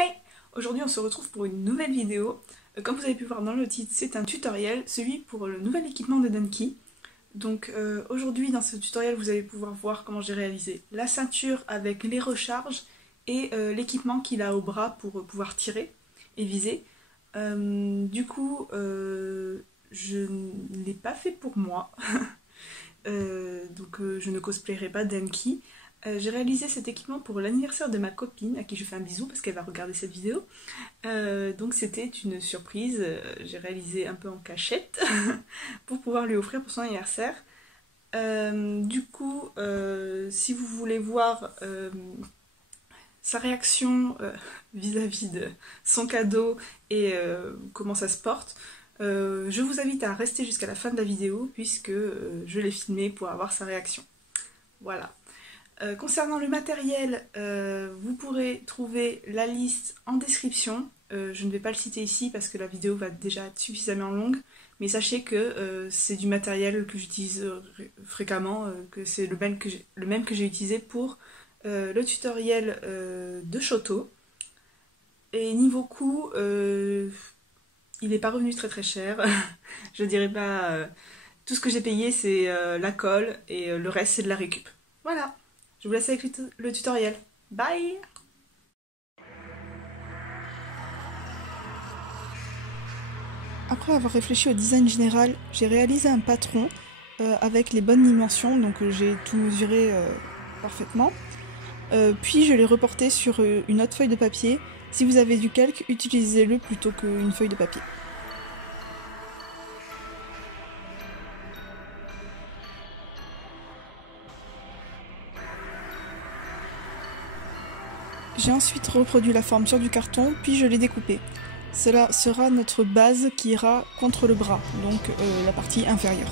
Hey! Aujourd'hui on se retrouve pour une nouvelle vidéo. Comme vous avez pu voir dans le titre, c'est un tutoriel, celui pour le nouvel équipement de Denki. Donc aujourd'hui dans ce tutoriel vous allez pouvoir voir comment j'ai réalisé la ceinture avec les recharges et l'équipement qu'il a au bras pour pouvoir tirer et viser. Je ne l'ai pas fait pour moi, je ne cosplayerai pas Denki. J'ai réalisé cet équipement pour l'anniversaire de ma copine, à qui je fais un bisou parce qu'elle va regarder cette vidéo. Donc c'était une surprise, j'ai réalisé un peu en cachette pour pouvoir lui offrir pour son anniversaire. Si vous voulez voir sa réaction vis-à-vis de son cadeau et comment ça se porte, je vous invite à rester jusqu'à la fin de la vidéo puisque je l'ai filmé pour avoir sa réaction. Voilà. Concernant le matériel, vous pourrez trouver la liste en description. Je ne vais pas le citer ici parce que la vidéo va déjà être suffisamment longue, mais sachez que c'est du matériel que j'utilise fréquemment, que c'est le même que j'ai utilisé pour le tutoriel de Shoto. Et niveau coût, il n'est pas revenu très cher. Je dirais pas... tout ce que j'ai payé c'est la colle et le reste c'est de la récup. Voilà. Je vous laisse avec le tutoriel. Bye! Après avoir réfléchi au design général, j'ai réalisé un patron avec les bonnes dimensions, donc j'ai tout mesuré parfaitement. Puis je l'ai reporté sur une autre feuille de papier. Si vous avez du calque, utilisez-le plutôt qu'une feuille de papier. J'ai ensuite reproduit la forme sur du carton, puis je l'ai découpé. Cela sera notre base qui ira contre le bras, donc la partie inférieure.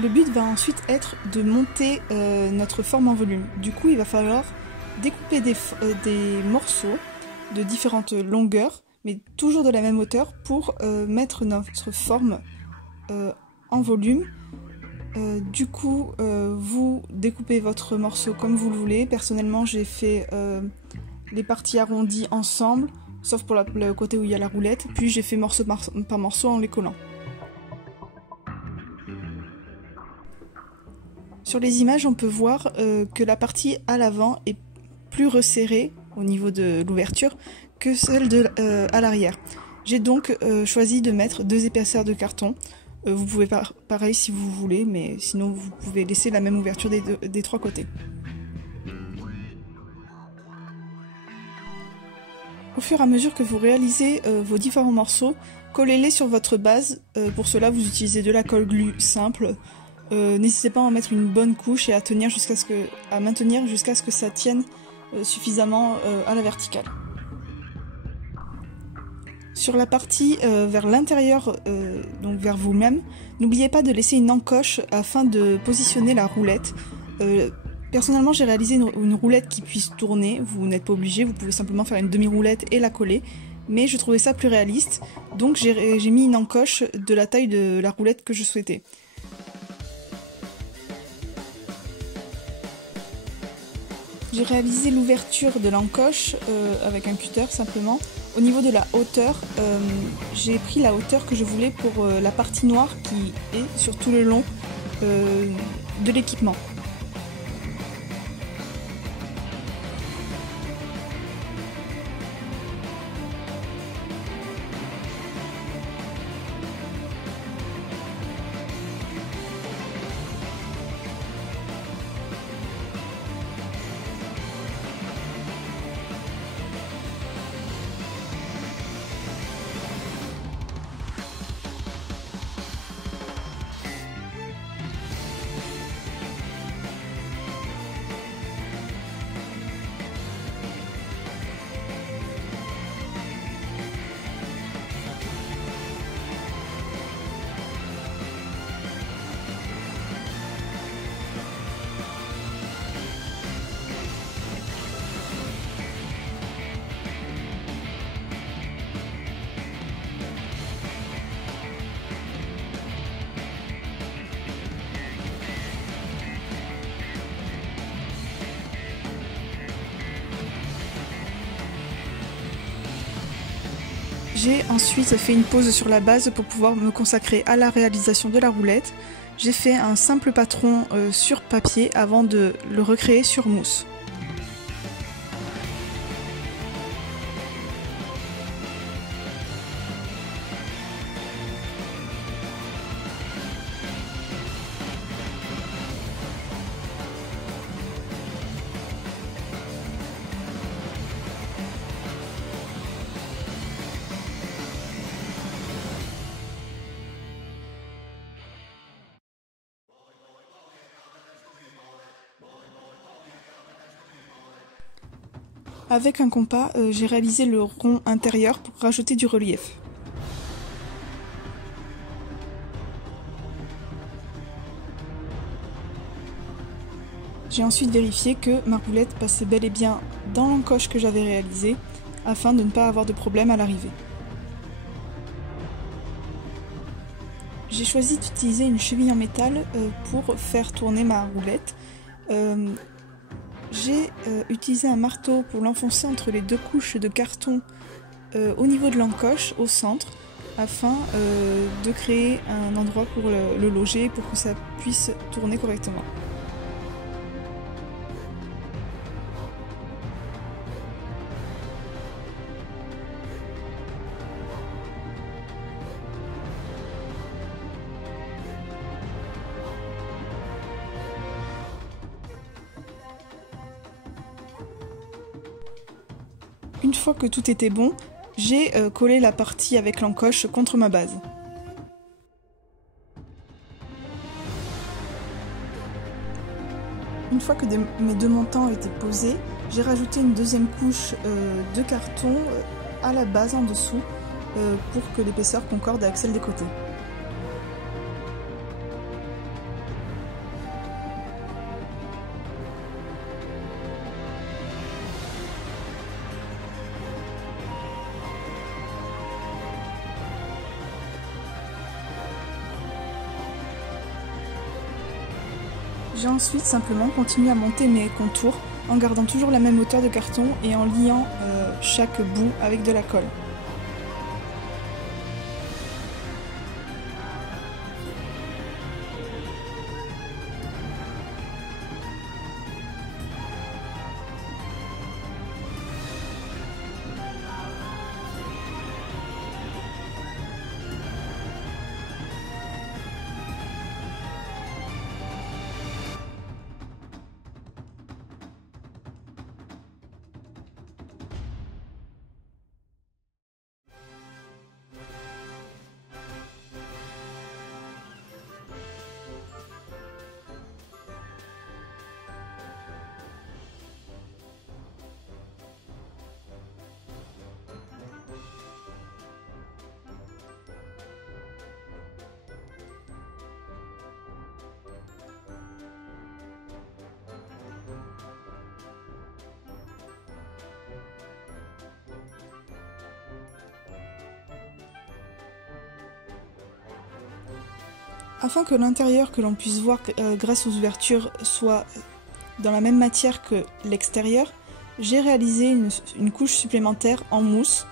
Le but va ensuite être de monter notre forme en volume. Du coup, il va falloir découper des morceaux de différentes longueurs, mais toujours de la même hauteur, pour mettre notre forme en volume. Vous découpez votre morceau comme vous le voulez. Personnellement, j'ai fait les parties arrondies ensemble, sauf pour le côté où il y a la roulette, puis j'ai fait morceau par morceau en les collant. Sur les images, on peut voir que la partie à l'avant est plus resserrée au niveau de l'ouverture que celle à l'arrière. J'ai donc choisi de mettre 2 épaisseurs de carton. Vous pouvez pareil si vous voulez, mais sinon vous pouvez laisser la même ouverture des 3 côtés. Au fur et à mesure que vous réalisez vos différents morceaux, collez-les sur votre base. Pour cela, vous utilisez de la colle glue simple. N'hésitez pas à en mettre une bonne couche et à maintenir jusqu'à ce que ça tienne suffisamment à la verticale. Sur la partie vers l'intérieur, donc vers vous-même, n'oubliez pas de laisser une encoche afin de positionner la roulette. Personnellement, j'ai réalisé une roulette qui puisse tourner. Vous n'êtes pas obligé, vous pouvez simplement faire une demi-roulette et la coller. Mais je trouvais ça plus réaliste, donc j'ai mis une encoche de la taille de la roulette que je souhaitais. J'ai réalisé l'ouverture de l'encoche avec un cutter simplement. Au niveau de la hauteur, j'ai pris la hauteur que je voulais pour la partie noire qui est sur tout le long de l'équipement. J'ai ensuite fait une pause sur la base pour pouvoir me consacrer à la réalisation de la roulette. J'ai fait un simple patron sur papier avant de le recréer sur mousse. Avec un compas, j'ai réalisé le rond intérieur pour rajouter du relief. J'ai ensuite vérifié que ma roulette passait bel et bien dans l'encoche que j'avais réalisée, afin de ne pas avoir de problème à l'arrivée. J'ai choisi d'utiliser une cheville en métal pour faire tourner ma roulette. J'ai utilisé un marteau pour l'enfoncer entre les deux couches de carton au niveau de l'encoche, au centre, afin de créer un endroit pour le loger, pour que ça puisse tourner correctement. Une fois que tout était bon, j'ai collé la partie avec l'encoche contre ma base. Une fois que mes deux montants étaient posés, j'ai rajouté une deuxième couche de carton à la base en dessous pour que l'épaisseur concorde avec celle des côtés. J'ai ensuite simplement continué à monter mes contours en gardant toujours la même hauteur de carton et en liant chaque bout avec de la colle. Afin que l'intérieur que l'on puisse voir grâce aux ouvertures soit dans la même matière que l'extérieur, j'ai réalisé une couche supplémentaire en mousse.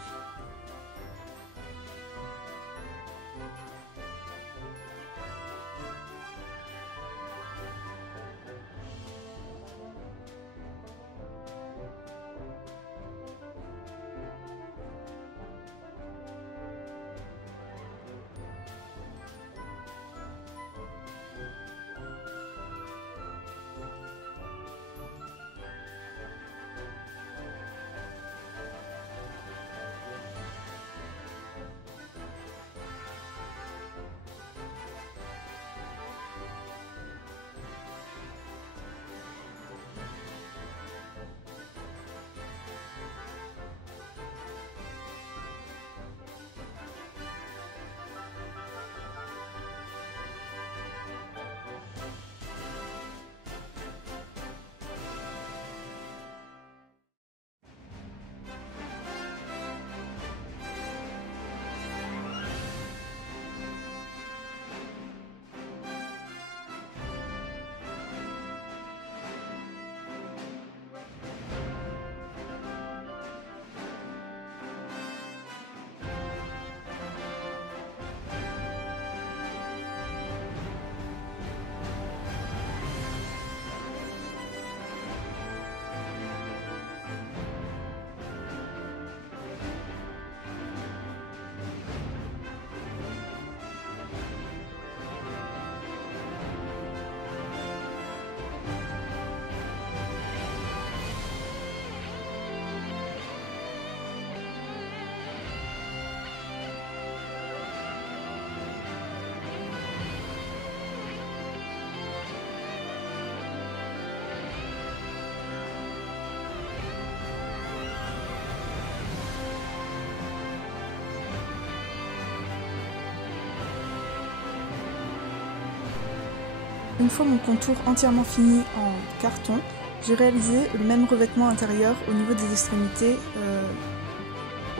Une fois mon contour entièrement fini en carton, j'ai réalisé le même revêtement intérieur au niveau des extrémités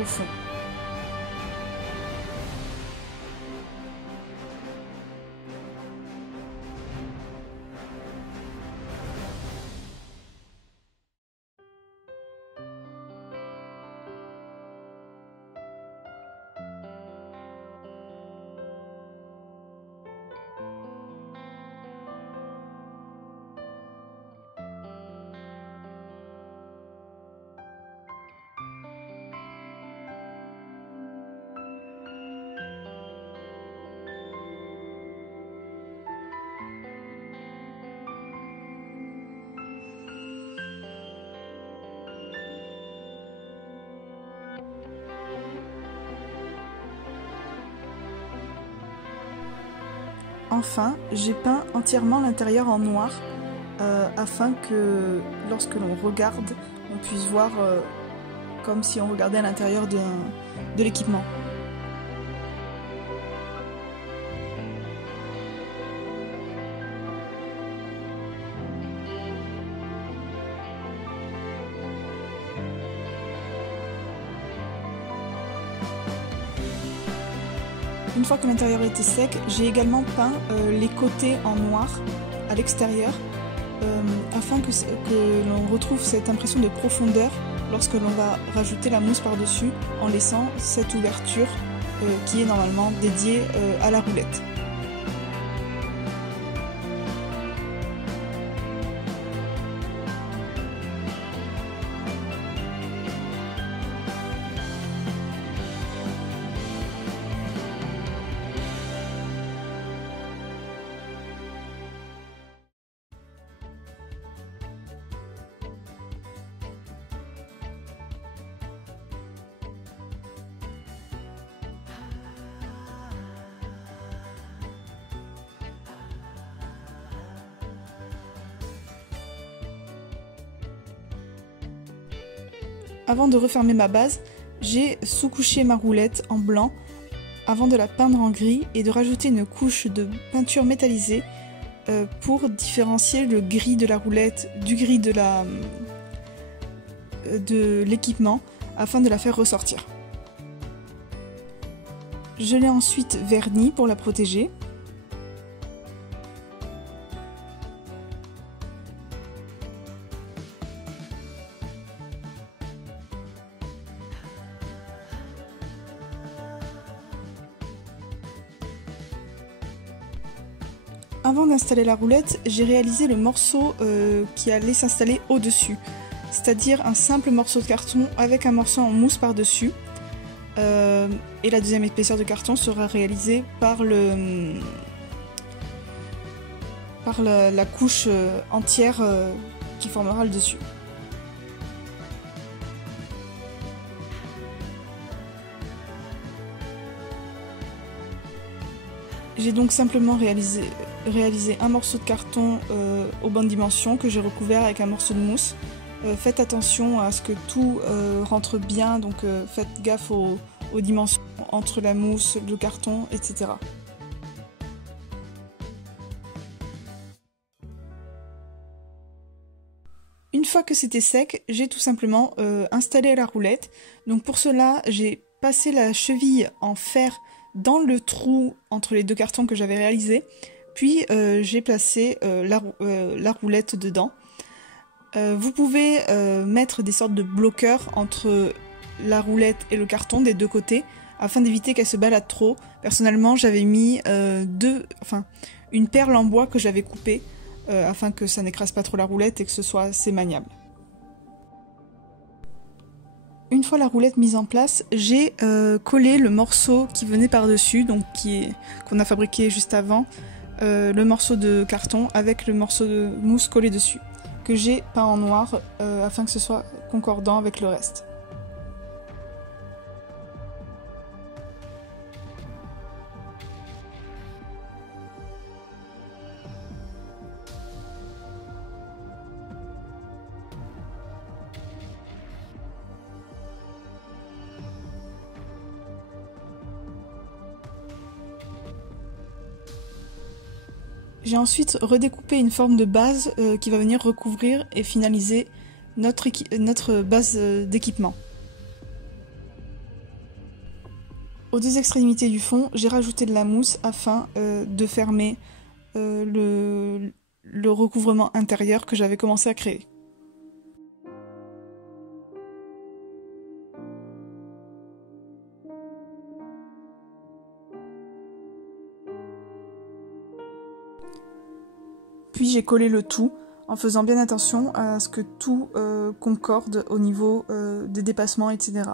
au fond. Enfin, j'ai peint entièrement l'intérieur en noir afin que lorsque l'on regarde, on puisse voir comme si on regardait à l'intérieur de l'équipement. Une fois que l'intérieur était sec, j'ai également peint les côtés en noir à l'extérieur afin que l'on retrouve cette impression de profondeur lorsque l'on va rajouter la mousse par-dessus en laissant cette ouverture qui est normalement dédiée à la roulette. Avant de refermer ma base, j'ai sous-couché ma roulette en blanc avant de la peindre en gris et de rajouter une couche de peinture métallisée pour différencier le gris de la roulette du gris de l'équipement afin de la faire ressortir. Je l'ai ensuite vernie pour la protéger. Avant d'installer la roulette, j'ai réalisé le morceau qui allait s'installer au-dessus, c'est-à-dire un simple morceau de carton avec un morceau en mousse par-dessus. Et la deuxième épaisseur de carton sera réalisée par la couche entière qui formera le dessus. J'ai donc simplement réalisé un morceau de carton aux bonnes dimensions que j'ai recouvert avec un morceau de mousse. Faites attention à ce que tout rentre bien, donc faites gaffe aux dimensions entre la mousse, le carton, etc. Une fois que c'était sec, j'ai tout simplement installé la roulette. Donc pour cela, j'ai passé la cheville en fer dans le trou entre les deux cartons que j'avais réalisés. Puis j'ai placé la roulette dedans. Vous pouvez mettre des sortes de bloqueurs entre la roulette et le carton des deux côtés afin d'éviter qu'elle se balade trop. Personnellement, j'avais mis une perle en bois que j'avais coupée afin que ça n'écrase pas trop la roulette et que ce soit assez maniable. Une fois la roulette mise en place, j'ai collé le morceau qui venait par-dessus, donc qu'on a fabriqué juste avant, le morceau de carton avec le morceau de mousse collé dessus, que j'ai peint en noir afin que ce soit concordant avec le reste. J'ai ensuite redécoupé une forme de base qui va venir recouvrir et finaliser notre base d'équipement. Aux deux extrémités du fond, j'ai rajouté de la mousse afin de fermer le recouvrement intérieur que j'avais commencé à créer. Puis j'ai collé le tout en faisant bien attention à ce que tout concorde au niveau des dépassements, etc.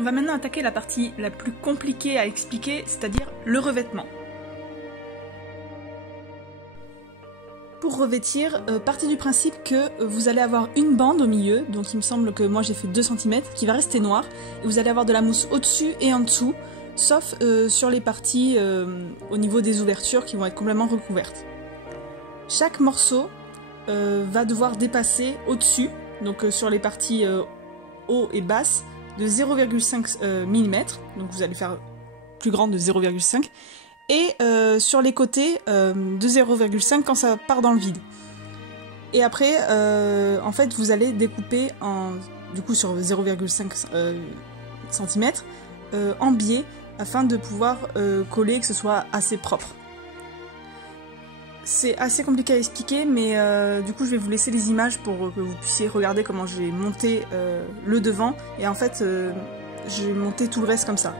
On va maintenant attaquer la partie la plus compliquée à expliquer, c'est-à-dire le revêtement. Pour revêtir, partez du principe que vous allez avoir une bande au milieu, donc il me semble que moi j'ai fait 2 cm, qui va rester noire, et vous allez avoir de la mousse au-dessus et en dessous, sauf sur les parties au niveau des ouvertures qui vont être complètement recouvertes. Chaque morceau va devoir dépasser au-dessus, donc sur les parties haut et basses, de 0,5 mm, donc vous allez faire plus grande de 0,5, et sur les côtés de 0,5 quand ça part dans le vide. Et après, en fait, vous allez découper du coup sur 0,5 cm en biais afin de pouvoir coller, que ce soit assez propre. C'est assez compliqué à expliquer, mais du coup je vais vous laisser les images pour que vous puissiez regarder comment j'ai monté le devant, et en fait j'ai monté tout le reste comme ça.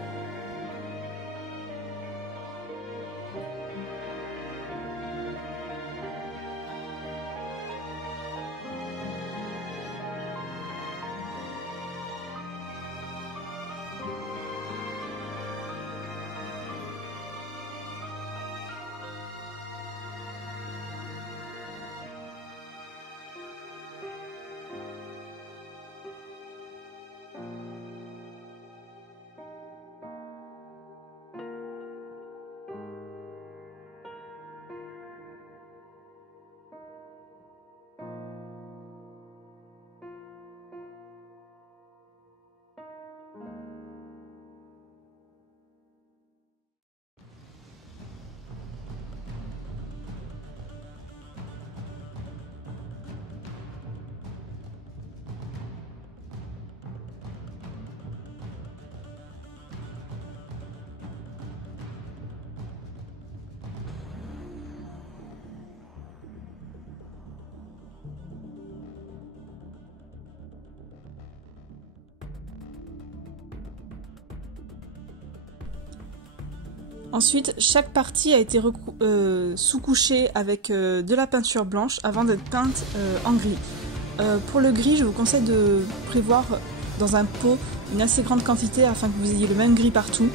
Ensuite, chaque partie a été sous-couchée avec de la peinture blanche avant d'être peinte en gris. Pour le gris, je vous conseille de prévoir dans un pot une assez grande quantité afin que vous ayez le même gris partout.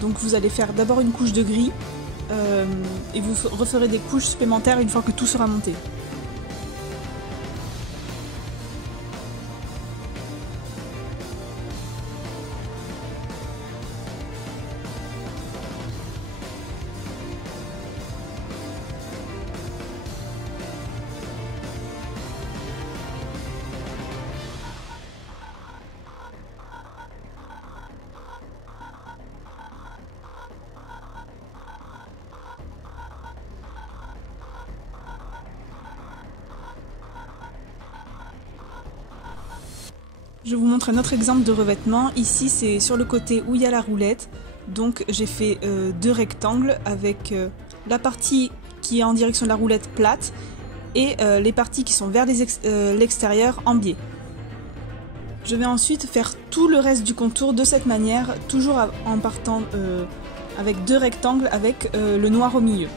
Donc vous allez faire d'abord une couche de gris et vous referez des couches supplémentaires une fois que tout sera monté. Je vous montre un autre exemple de revêtement. Ici, c'est sur le côté où il y a la roulette. Donc j'ai fait 2 rectangles avec la partie qui est en direction de la roulette plate et les parties qui sont vers l'extérieur en biais. Je vais ensuite faire tout le reste du contour de cette manière, toujours en partant avec 2 rectangles avec le noir au milieu.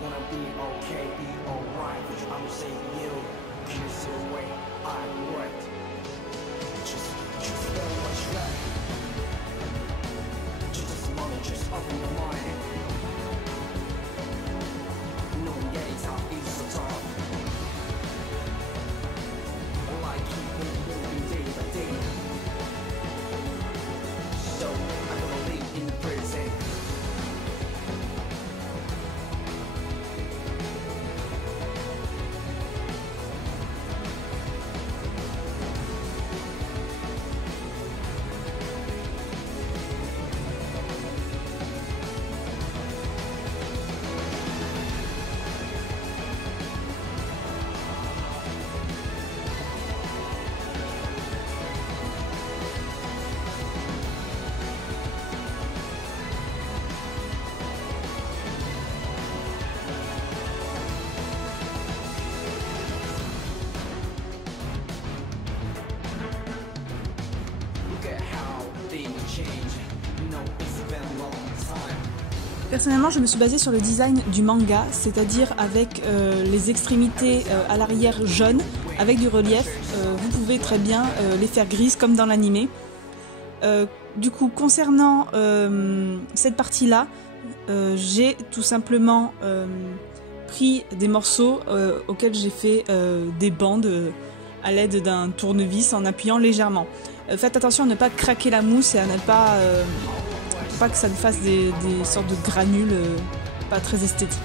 gonna be okay, be alright. I'm saving you, kiss away, I wait. Just feel what's left. Just a moment, just open your mind. No, yeah, it's tough, it's so tough. Like keep on moving day by day. So I'm gonna live in the present. Personnellement, je me suis basée sur le design du manga, c'est-à-dire avec les extrémités à l'arrière jaunes, avec du relief. Vous pouvez très bien les faire grises comme dans l'animé. Du coup, concernant cette partie-là, j'ai tout simplement pris des morceaux auxquels j'ai fait des bandes à l'aide d'un tournevis en appuyant légèrement. Faites attention à ne pas craquer la mousse et à ne pas que ça ne fasse des sortes de granules pas très esthétiques.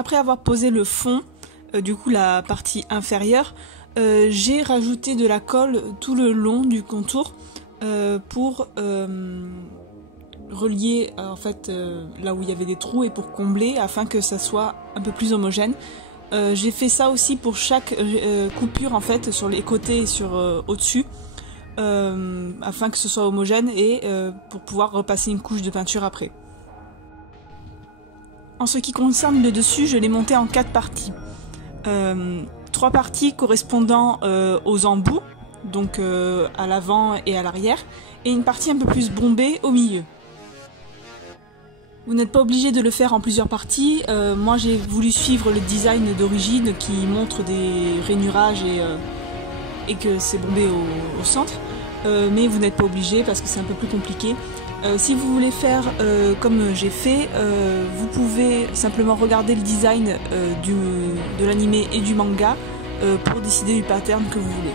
Après avoir posé le fond, du coup la partie inférieure, j'ai rajouté de la colle tout le long du contour pour relier en fait là où il y avait des trous et pour combler afin que ça soit un peu plus homogène. J'ai fait ça aussi pour chaque coupure en fait sur les côtés et sur au-dessus afin que ce soit homogène et pour pouvoir repasser une couche de peinture après. En ce qui concerne le dessus, je l'ai monté en 4 parties. 3 parties correspondant aux embouts, donc à l'avant et à l'arrière, et une partie un peu plus bombée au milieu. Vous n'êtes pas obligé de le faire en plusieurs parties. Moi j'ai voulu suivre le design d'origine qui montre des rainurages et que c'est bombé au centre. Mais vous n'êtes pas obligé parce que c'est un peu plus compliqué. Si vous voulez faire comme j'ai fait, vous pouvez simplement regarder le design de l'anime et du manga pour décider du pattern que vous voulez.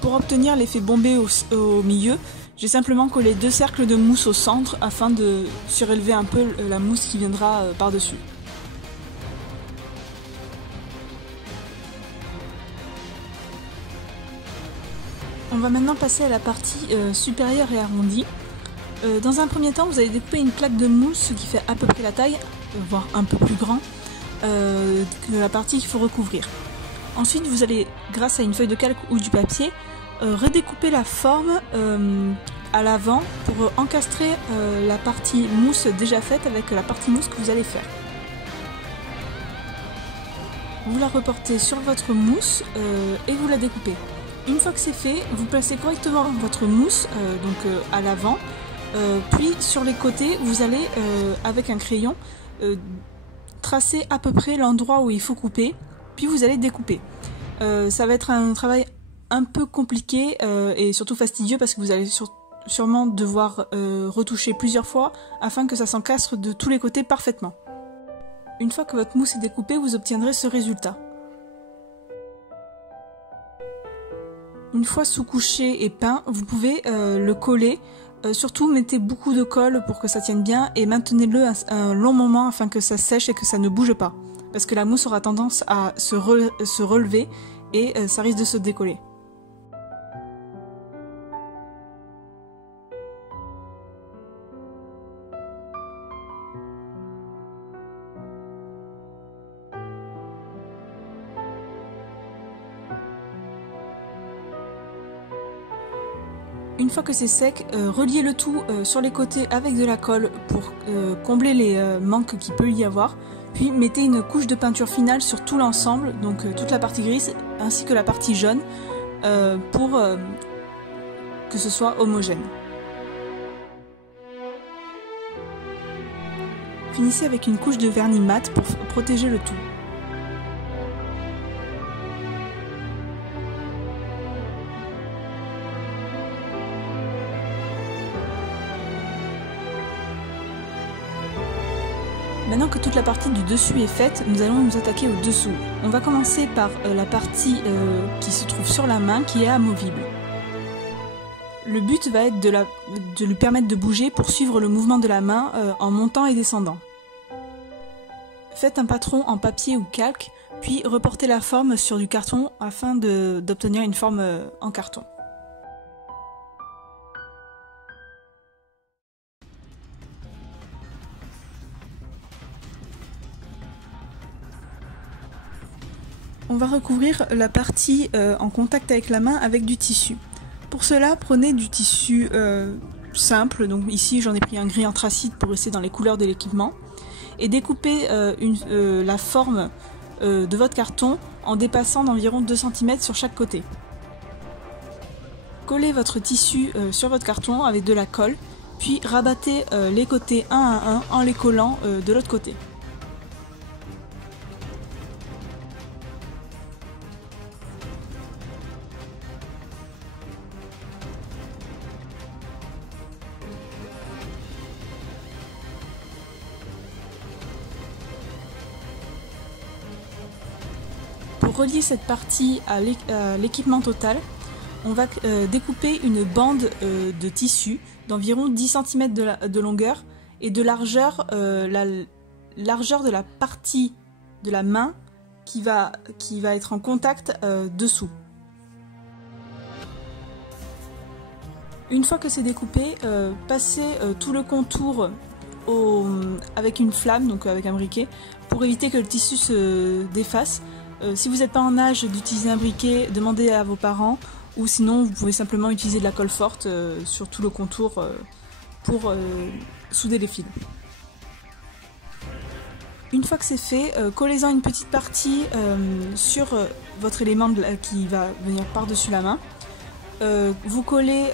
Pour obtenir l'effet bombé au milieu, j'ai simplement collé 2 cercles de mousse au centre afin de surélever un peu la mousse qui viendra par-dessus. On va maintenant passer à la partie supérieure et arrondie. Dans un premier temps, vous allez découper une plaque de mousse qui fait à peu près la taille, voire un peu plus grand, que la partie qu'il faut recouvrir. Ensuite, vous allez, grâce à une feuille de calque ou du papier, redécouper la forme à l'avant pour encastrer la partie mousse déjà faite avec la partie mousse que vous allez faire. Vous la reportez sur votre mousse et vous la découpez. Une fois que c'est fait, vous placez correctement votre mousse à l'avant, puis sur les côtés, vous allez avec un crayon tracer à peu près l'endroit où il faut couper, puis vous allez découper. Ça va être un travail un peu compliqué et surtout fastidieux parce que vous allez sûrement devoir retoucher plusieurs fois afin que ça s'encastre de tous les côtés parfaitement. Une fois que votre mousse est découpée, vous obtiendrez ce résultat. Une fois sous-couché et peint, vous pouvez le coller. Surtout, mettez beaucoup de colle pour que ça tienne bien et maintenez-le un long moment afin que ça sèche et que ça ne bouge pas. Parce que la mousse aura tendance à se relever et ça risque de se décoller. Une fois que c'est sec, reliez le tout sur les côtés avec de la colle pour combler les manques qu'il peut y avoir. Puis mettez une couche de peinture finale sur tout l'ensemble, donc toute la partie grise ainsi que la partie jaune, pour que ce soit homogène. Finissez avec une couche de vernis mat pour protéger le tout. Maintenant que toute la partie du dessus est faite, nous allons nous attaquer au dessous. On va commencer par la partie qui se trouve sur la main, qui est amovible. Le but va être de lui permettre de bouger pour suivre le mouvement de la main en montant et descendant. Faites un patron en papier ou calque, puis reportez la forme sur du carton afin d'obtenir une forme en carton. On va recouvrir la partie en contact avec la main avec du tissu. Pour cela, prenez du tissu simple, donc ici j'en ai pris un gris anthracite pour rester dans les couleurs de l'équipement, et découpez la forme de votre carton en dépassant d'environ 2 cm sur chaque côté. Collez votre tissu sur votre carton avec de la colle, puis rabattez les côtés un à un en les collant de l'autre côté. Pour relier cette partie à l'équipement total, on va découper une bande de tissu d'environ 10 cm de longueur et de largeur, la largeur de la partie de la main qui va être en contact dessous. Une fois que c'est découpé, passez tout le contour avec une flamme, donc avec un briquet, pour éviter que le tissu se défasse. Si vous n'êtes pas en âge d'utiliser un briquet, demandez à vos parents, ou sinon vous pouvez simplement utiliser de la colle forte sur tout le contour pour souder les fils. Une fois que c'est fait, collez-en une petite partie sur votre élément qui va venir par-dessus la main. Vous collez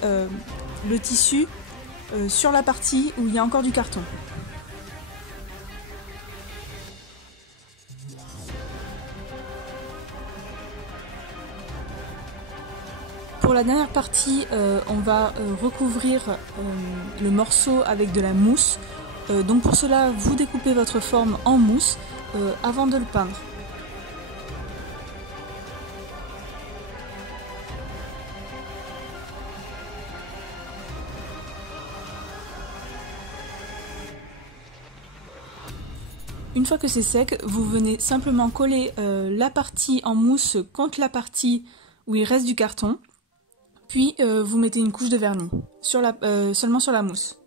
le tissu sur la partie où il y a encore du carton. Pour la dernière partie, on va recouvrir le morceau avec de la mousse. Donc pour cela, vous découpez votre forme en mousse avant de le peindre. Une fois que c'est sec, vous venez simplement coller la partie en mousse contre la partie où il reste du carton. Puis vous mettez une couche de vernis seulement sur la mousse.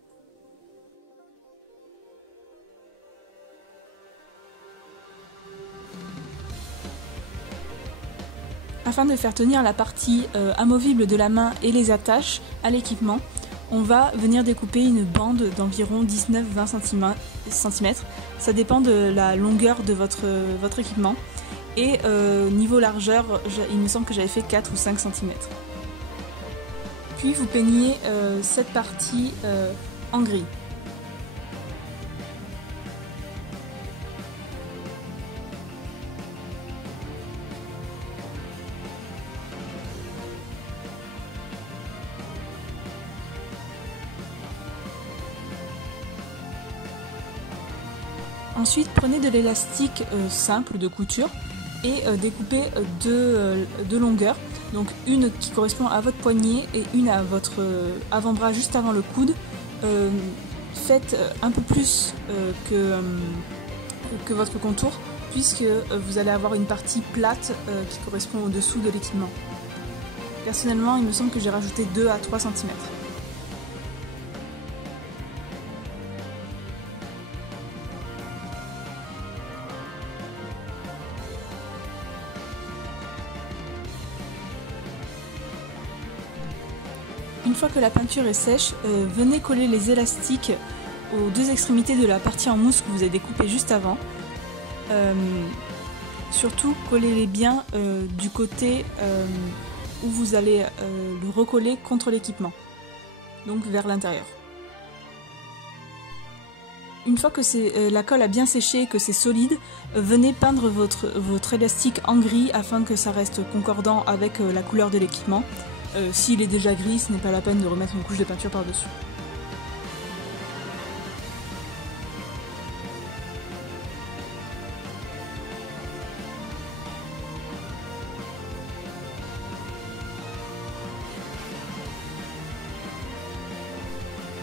Afin de faire tenir la partie amovible de la main et les attaches à l'équipement, on va venir découper une bande d'environ 19-20 cm. Ça dépend de la longueur de votre équipement. Et niveau largeur, il me semble que j'avais fait 4 ou 5 cm. Puis vous peignez cette partie en gris. Ensuite, prenez de l'élastique simple de couture et découpez deux longueurs. Donc une qui correspond à votre poignet et une à votre avant-bras juste avant le coude. Faites un peu plus que votre contour, puisque vous allez avoir une partie plate qui correspond au dessous de l'équipement. Personnellement, il me semble que j'ai rajouté 2 à 3 cm. Une fois que la peinture est sèche, venez coller les élastiques aux deux extrémités de la partie en mousse que vous avez découpée juste avant. Surtout, collez-les bien du côté où vous allez le recoller contre l'équipement, donc vers l'intérieur. Une fois que la colle a bien séché et que c'est solide, venez peindre votre élastique en gris afin que ça reste concordant avec la couleur de l'équipement. S'il est déjà gris, ce n'est pas la peine de remettre une couche de peinture par-dessus.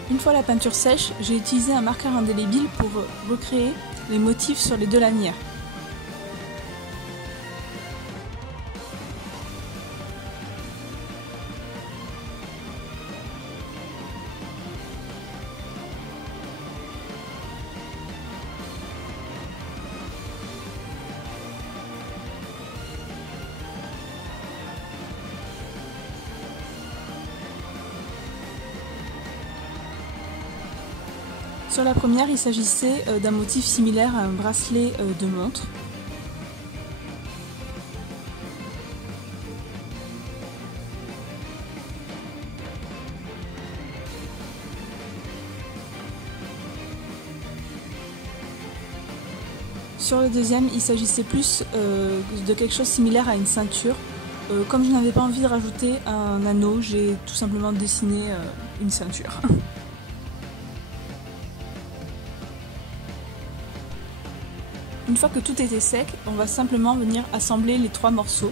Une fois la peinture sèche, j'ai utilisé un marqueur indélébile pour recréer les motifs sur les deux lanières. Sur la première, il s'agissait d'un motif similaire à un bracelet de montre. Sur le deuxième, il s'agissait plus de quelque chose de similaire à une ceinture. Comme je n'avais pas envie de rajouter un anneau, j'ai tout simplement dessiné une ceinture. Une fois que tout était sec, on va simplement venir assembler les trois morceaux.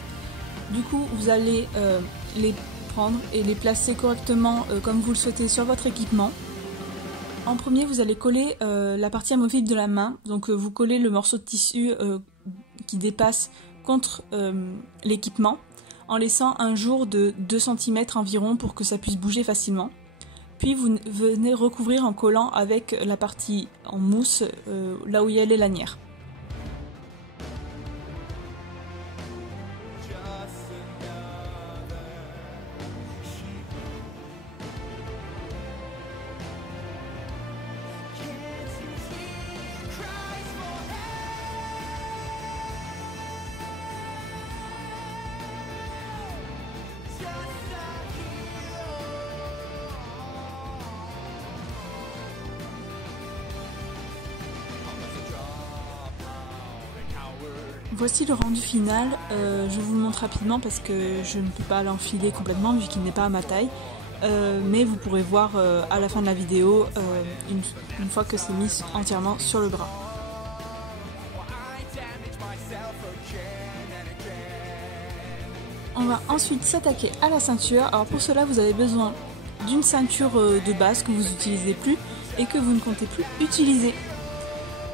Du coup, vous allez les prendre et les placer correctement comme vous le souhaitez sur votre équipement. En premier, vous allez coller la partie amovible de la main. Donc vous collez le morceau de tissu qui dépasse contre l'équipement en laissant un jour de 2 cm environ pour que ça puisse bouger facilement. Puis vous venez recouvrir en collant avec la partie en mousse là où il y a les lanières. Voici le rendu final, je vous le montre rapidement parce que je ne peux pas l'enfiler complètement vu qu'il n'est pas à ma taille, mais vous pourrez voir à la fin de la vidéo une fois que c'est mis entièrement sur le bras. On va ensuite s'attaquer à la ceinture. Alors pour cela vous avez besoin d'une ceinture de base que vous n'utilisez plus et que vous ne comptez plus utiliser.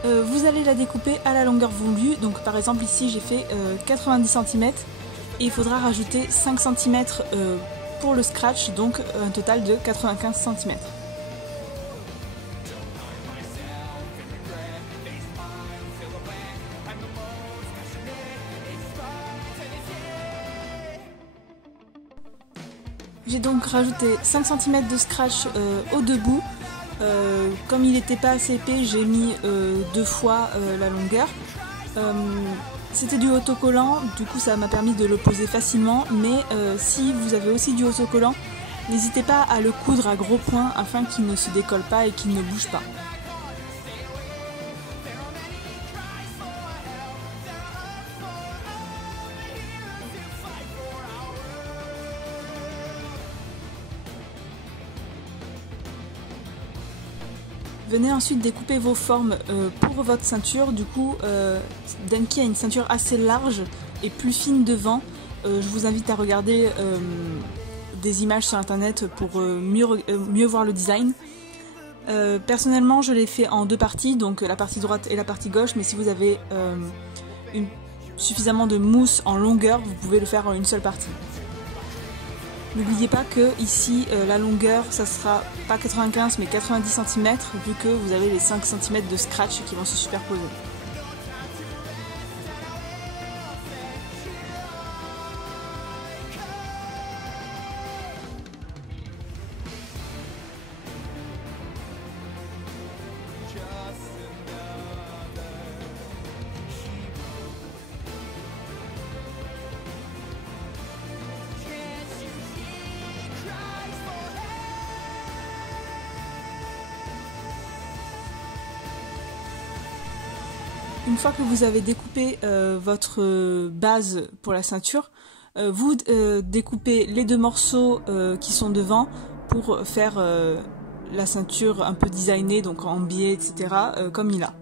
Vous allez la découper à la longueur voulue, donc par exemple ici j'ai fait 90 cm et il faudra rajouter 5 cm pour le scratch, donc un total de 95 cm. J'ai donc rajouté 5 cm de scratch aux deux bouts. Comme il n'était pas assez épais, j'ai mis 2 fois la longueur. C'était du autocollant, du coup ça m'a permis de le poser facilement, mais si vous avez aussi du autocollant, n'hésitez pas à le coudre à gros points afin qu'il ne se décolle pas et qu'il ne bouge pas. Venez ensuite découper vos formes pour votre ceinture. Du coup, Denki a une ceinture assez large et plus fine devant. Je vous invite à regarder des images sur internet pour mieux voir le design. Personnellement, je l'ai fait en 2 parties, donc la partie droite et la partie gauche, mais si vous avez suffisamment de mousse en longueur, vous pouvez le faire en une seule partie. N'oubliez pas que ici la longueur ça sera pas 95 mais 90 cm vu que vous avez les 5 cm de scratch qui vont se superposer. Une fois que vous avez découpé votre base pour la ceinture, vous découpez les 2 morceaux qui sont devant pour faire la ceinture un peu designée, donc en biais, etc., comme il a.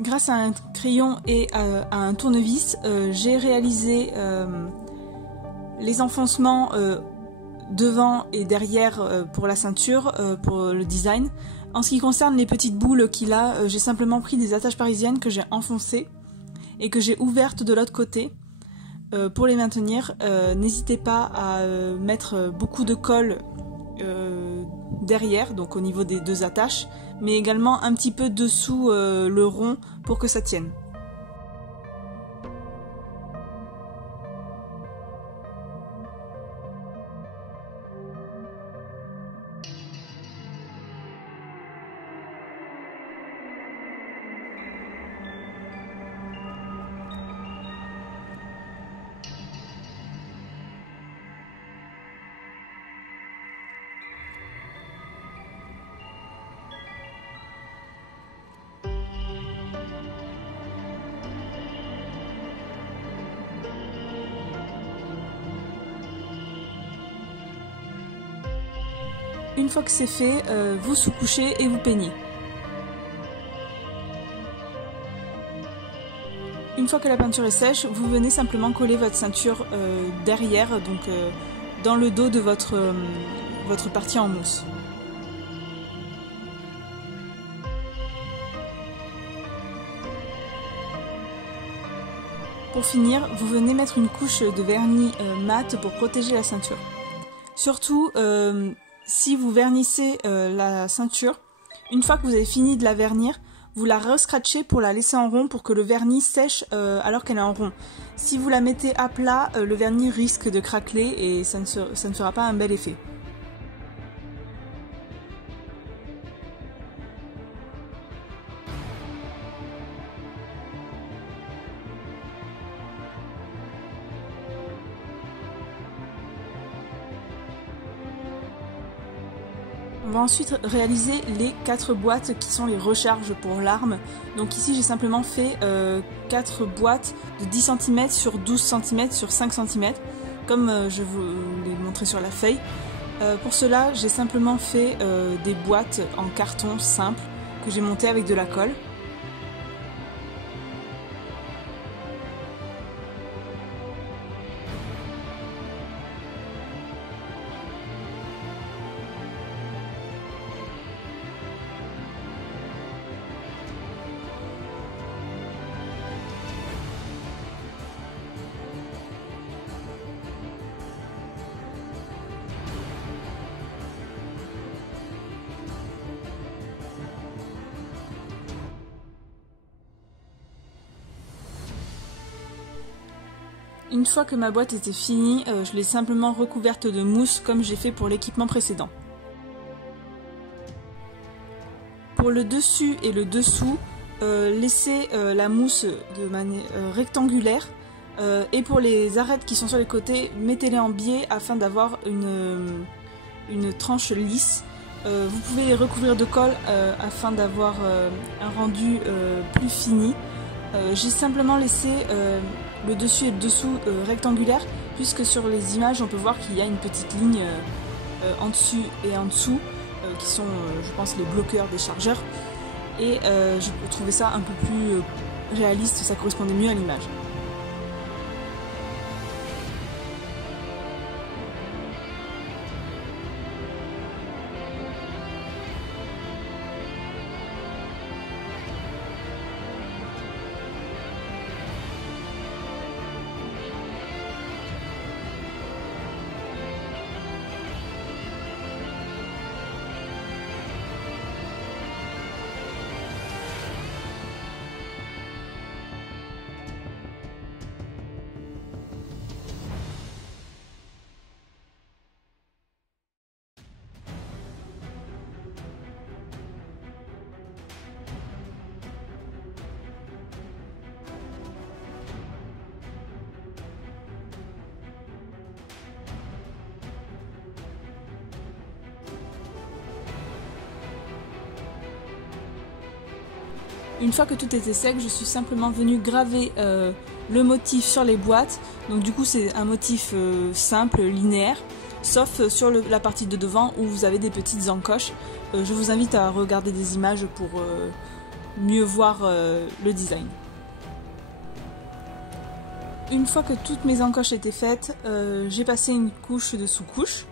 Grâce à un crayon et à un tournevis, j'ai réalisé les enfoncements devant et derrière pour la ceinture, pour le design. En ce qui concerne les petites boules qu'il a, j'ai simplement pris des attaches parisiennes que j'ai enfoncées et que j'ai ouvertes de l'autre côté pour les maintenir. N'hésitez pas à mettre beaucoup de colle derrière, donc au niveau des 2 attaches, mais également un petit peu dessous le rond pour que ça tienne. Une fois que c'est fait, vous sous-couchez et vous peignez. Une fois que la peinture est sèche, vous venez simplement coller votre ceinture derrière, donc dans le dos de votre partie en mousse. Pour finir, vous venez mettre une couche de vernis mat pour protéger la ceinture. Surtout, si vous vernissez la ceinture, une fois que vous avez fini de la vernir, vous la re-scratchez pour la laisser en rond pour que le vernis sèche alors qu'elle est en rond. Si vous la mettez à plat, le vernis risque de craqueler et ça ne fera pas un bel effet. On va ensuite réaliser les 4 boîtes qui sont les recharges pour l'arme. Donc ici j'ai simplement fait 4 boîtes de 10 cm sur 12 cm sur 5 cm, comme je vous l'ai montré sur la feuille. Pour cela j'ai simplement fait des boîtes en carton simple que j'ai montées avec de la colle. Une fois que ma boîte était finie, je l'ai simplement recouverte de mousse comme j'ai fait pour l'équipement précédent. Pour le dessus et le dessous, laissez la mousse de manière rectangulaire et pour les arêtes qui sont sur les côtés, mettez-les en biais afin d'avoir une tranche lisse. Vous pouvez les recouvrir de colle afin d'avoir un rendu plus fini. J'ai simplement laissé le dessus et le dessous rectangulaire, puisque sur les images on peut voir qu'il y a une petite ligne en dessus et en dessous qui sont je pense les bloqueurs des chargeurs, et je trouvais ça un peu plus réaliste, ça correspondait mieux à l'image. Une fois que tout était sec, je suis simplement venue graver le motif sur les boîtes. Donc du coup c'est un motif simple, linéaire, sauf sur la partie de devant où vous avez des petites encoches. Je vous invite à regarder des images pour mieux voir le design. Une fois que toutes mes encoches étaient faites, j'ai passé une couche de sous-couche.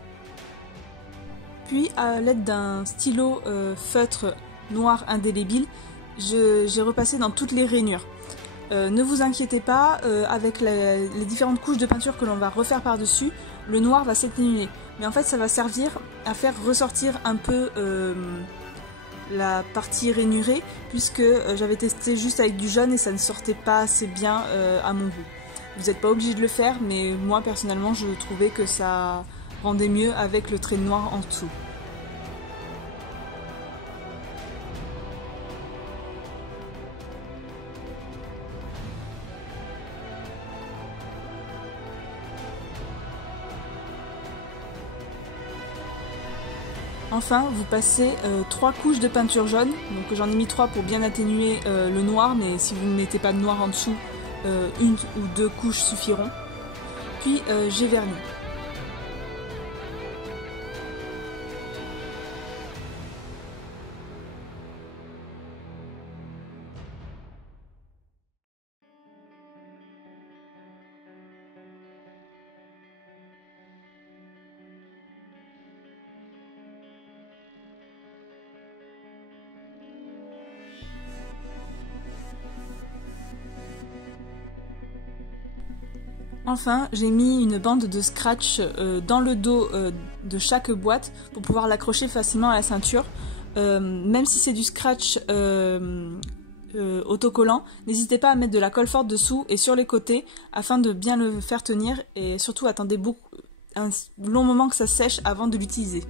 Puis à l'aide d'un stylo feutre noir indélébile, j'ai repassé dans toutes les rainures. Ne vous inquiétez pas, avec les différentes couches de peinture que l'on va refaire par-dessus, le noir va s'atténuer. Mais en fait ça va servir à faire ressortir un peu la partie rainurée, puisque j'avais testé juste avec du jaune et ça ne sortait pas assez bien à mon goût. Vous n'êtes pas obligé de le faire, mais moi personnellement je trouvais que ça rendait mieux avec le trait noir en dessous. Enfin, vous passez 3 couches de peinture jaune, donc j'en ai mis 3 pour bien atténuer le noir, mais si vous ne mettez pas de noir en dessous, 1 ou 2 couches suffiront. Puis j'ai verni. Enfin, j'ai mis une bande de scratch dans le dos de chaque boîte pour pouvoir l'accrocher facilement à la ceinture. Même si c'est du scratch autocollant, n'hésitez pas à mettre de la colle forte dessous et sur les côtés afin de bien le faire tenir, et surtout attendez un long moment que ça sèche avant de l'utiliser.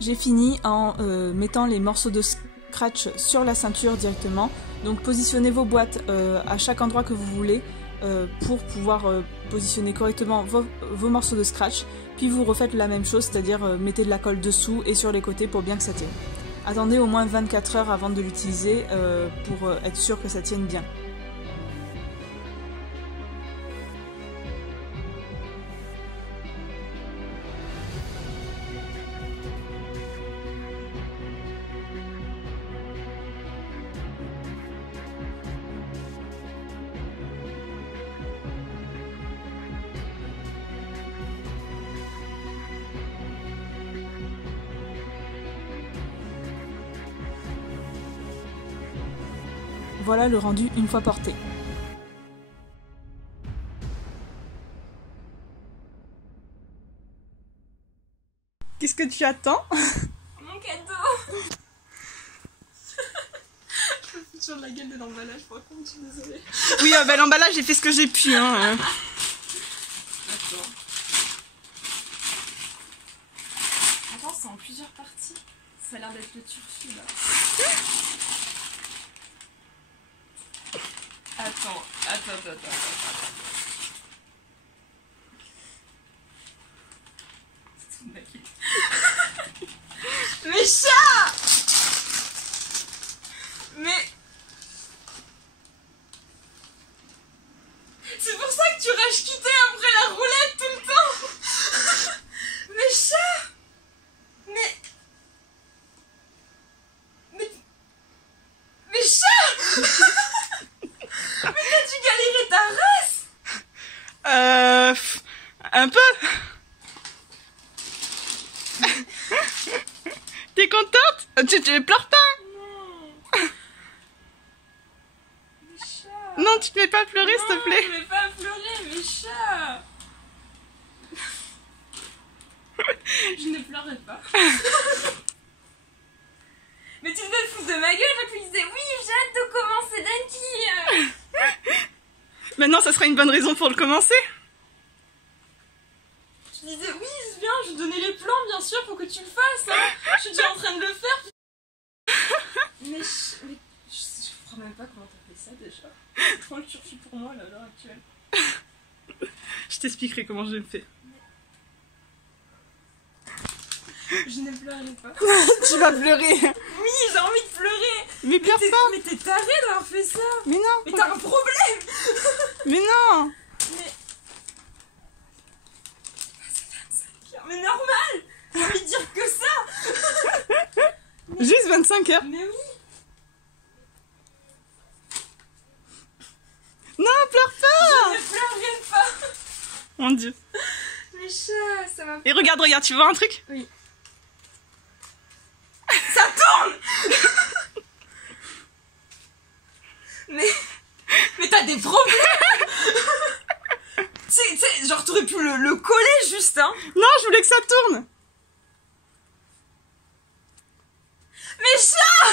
J'ai fini en mettant les morceaux de scratch sur la ceinture directement. Donc positionnez vos boîtes à chaque endroit que vous voulez pour pouvoir positionner correctement vos morceaux de scratch. Puis vous refaites la même chose, c'est-à-dire mettez de la colle dessous et sur les côtés pour bien que ça tienne. Attendez au moins 24 heures avant de l'utiliser pour être sûr que ça tienne bien. Voilà le rendu une fois porté. Qu'est-ce que tu attends? Mon cadeau. Je me fous sur la gueule de l'emballage, par contre, je suis désolée. Oui, bah, l'emballage, j'ai fait ce que j'ai pu. Hein. Attends. Attends, c'est en plusieurs parties. Ça a l'air d'être le turfu, là. Attends. C'est tout maquillé. Mes chats! Mais... C'est pour ça que tu rages quitter après la roulette tout le temps. Mes chats! Mes chats! Mais t'as-tu galéré ta race? Un peu. T'es contente? Tu pleures pas? Non. Mes chats. Non, tu te mets pas à pleurer, s'il te plaît. Non, je vais pas pleurer, mes chats. Je ne pleurerai pas. Mais tu devais te foutre de ma gueule quand tu disais oui, j'ai hâte de commencer Danky. Maintenant, ça sera une bonne raison pour le commencer. Je disais oui, c'est bien, je donnais les plans bien sûr pour que tu le fasses. Hein. Je suis déjà en train de le faire. Mais je crois même pas comment t'as fait ça déjà. C'est trop le turfu pour moi là, à l'heure actuelle. Je t'expliquerai comment je le fais. Je ne pleurerai pas. Tu vas pleurer. Oui, j'ai envie de pleurer. Mais pleure pas. Mais t'es taré d'avoir fait ça. Mais non. Mais t'as un problème. Mais non. Mais normal. J'ai envie de dire que ça. Juste 25 heures. Mais oui. Non, pleure pas. Je ne pleurerai pas. Mon Dieu. Mais chat, ça va. Et regarde, tu vois un truc? Oui. Ça tourne. Mais t'as des problèmes. Tu sais, genre t'aurais pu le coller juste, hein. Non, je voulais que ça tourne. Mais chat.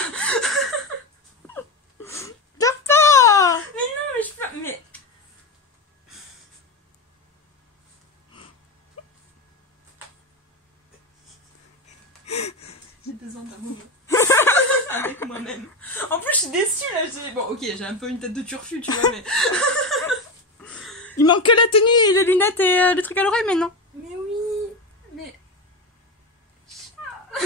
Pleure pas. Mais non, mais je pleure. Mais. J'ai besoin d'un moment. Avec moi-même. En plus, je suis déçue là. Bon, ok, j'ai un peu une tête de turfu, tu vois, mais. Il manque que la tenue et les lunettes et le truc à l'oreille, mais non. Mais oui. Mais. Chat.